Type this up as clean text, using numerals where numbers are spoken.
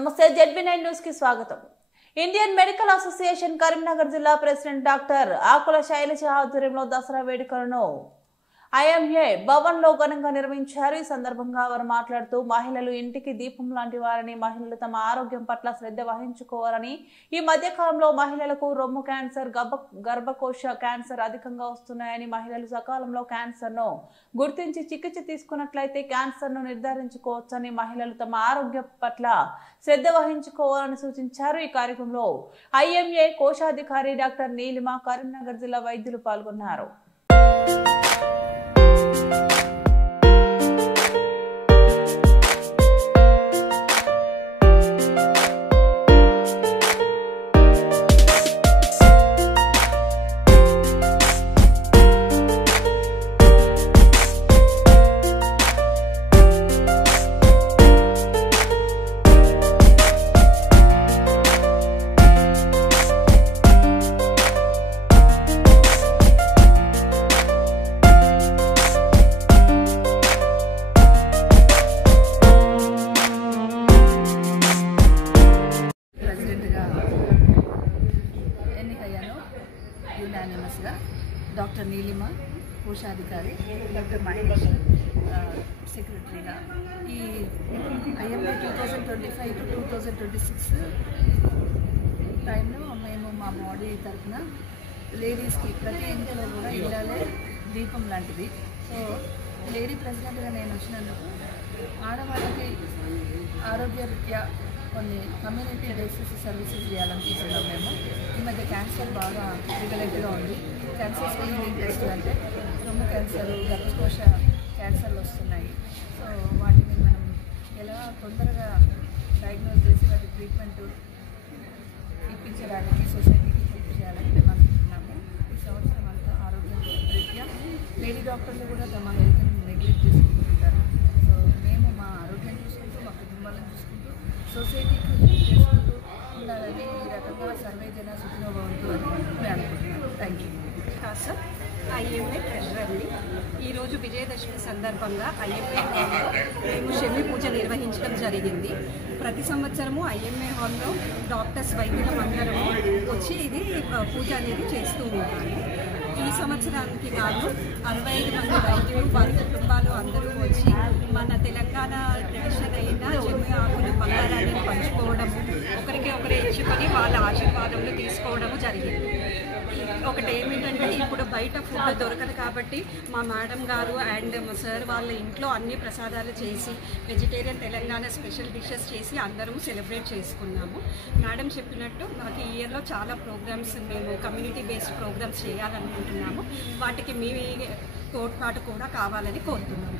నమస్తే ZB9 news కి స్వాగతం. ఇండియన్ మెడికల్ అసోసియేషన్ కరీంనగర్ జిల్లా ప్రెసిడెంట్ డాక్టర్ ఆకుల శైలజ ఆధ్వర్యంలో దసరా వేడుకలను IMA భవన్ లో ఘనంగా నిర్వహించారు. ఈ సందర్భంగా వారు మాట్లాడుతూ మహిళలు ఇంటికి దీపం లాంటి వారని, మహిళలు తమ ఆరోగ్యం పట్ల శ్రద్ధ వహించుకోవాలని, ఈ మధ్య కాలంలో మహిళలకు రొమ్ము క్యాన్సర్, గర్భకోశ క్యాన్సర్ అధికంగా వస్తున్నాయని, మహిళలు సకాలంలో క్యాన్సర్ ను గుర్తించి చికిత్స తీసుకున్నట్లయితే క్యాన్సర్ ను నిర్ధారించుకోవచ్చని, మహిళలు తమ ఆరోగ్యం పట్ల శ్రద్ధ వహించుకోవాలని సూచించారు. ఈ కార్యక్రమంలో IMA కోశాధికారి డాక్టర్ నీలిమ, కరీంనగర్ జిల్లా వైద్యులు పాల్గొన్నారు. యూనానిమస్గా డాక్టర్ నీలిమ కోశాధికారి, డాక్టర్ మహేష్ సెక్రటరీగా ఈ IMA 2025 to 2026 టైంలో మేము మా బాడీ తరఫున లేడీస్కి ప్రతి ఇంట్లో కూడా ఇళ్ళలే దీపం లాంటిది. సో లేడీ ప్రెసిడెంట్గా నేను వచ్చినందుకు ఆడవాళ్ళకి ఆరోగ్యరీత్యా కొన్ని కమ్యూనిటీ బేసిస్ సర్వీసెస్ చేయాలనుకుంటున్నాం. మేము ఈ మధ్య క్యాన్సర్ బాగా ప్రివలెంట్గా ఉంది. క్యాన్సర్ స్క్రీనింగ్ టెస్ట్ అంటే రొమ్ము క్యాన్సర్, గర్భకోశ క్యాన్సర్లు వస్తున్నాయి. సో వాటిని మనం ఎలా తొందరగా డయాగ్నోస్ చేసి వాటి ట్రీట్మెంట్ ఇప్పించడానికి సొసైటీకి హెల్ప్ చేయాలని మేము అనుకుంటున్నాము. ఈ సంవత్సరం అంతా ఆరోగ్యం రీత్యా లేడీ డాక్టర్లు కూడా తమ హెల్త్ని నెగ్లెక్ట్ చేసుకుంటుంటారు. సో మేము మా ఆరోగ్యం చూసుకుంటూ, మా కుటుంబాలను చూసుకుంటూ, సొసైటీకి హెల్ప్ చేసుకుంటూ ఉండాలని ఈ రకంగా సర్వే జన సుఖినో భవంతు అని మేము అనుకుంటున్నాను. Thank you. సార్, IMA ట్రెజరర్ని ఈరోజు విజయదశమి సందర్భంగా IMA హాల్లో మేము శమి పూజ నిర్వహించడం జరిగింది. ప్రతి సంవత్సరము IMA హాల్లో డాక్టర్స్, వైద్యులం అందరము వచ్చి ఇది పూజ అనేది చేస్తూ ఉంటాము. ఈ సంవత్సరానికి గాను 65 మంది వైద్యులు, వారి కుటుంబాలు అందరూ వచ్చి మన తెలంగాణ ట్రెడిషన్ అయిన జమ్మి ఆకులు, బంగారాన్ని పంచుకోవడము, ఒకరికి ఒకరు ఇచ్చుకొని వాళ్ళ ఆశీర్వాదములు తీసుకోవడము జరిగింది. ఒకటి ఏమిటంటే, ఇప్పుడు బయట ఫుడ్ దొరకదు కాబట్టి మా మేడం గారు అండ్ మా సార్ వాళ్ళ ఇంట్లో అన్ని ప్రసాదాలు చేసి వెజిటేరియన్ తెలంగాణ స్పెషల్ డిషెస్ చేసి అందరం సెలబ్రేట్ చేసుకున్నాము. మేడం చెప్పినట్టు మాకు ఈ ఇయర్లో చాలా ప్రోగ్రామ్స్, మేము కమ్యూనిటీ బేస్డ్ ప్రోగ్రామ్స్ చేయాలనుకుంటున్నాము. వాటికి మీ తోడ్పాటు కూడా కావాలని కోరుతున్నాము.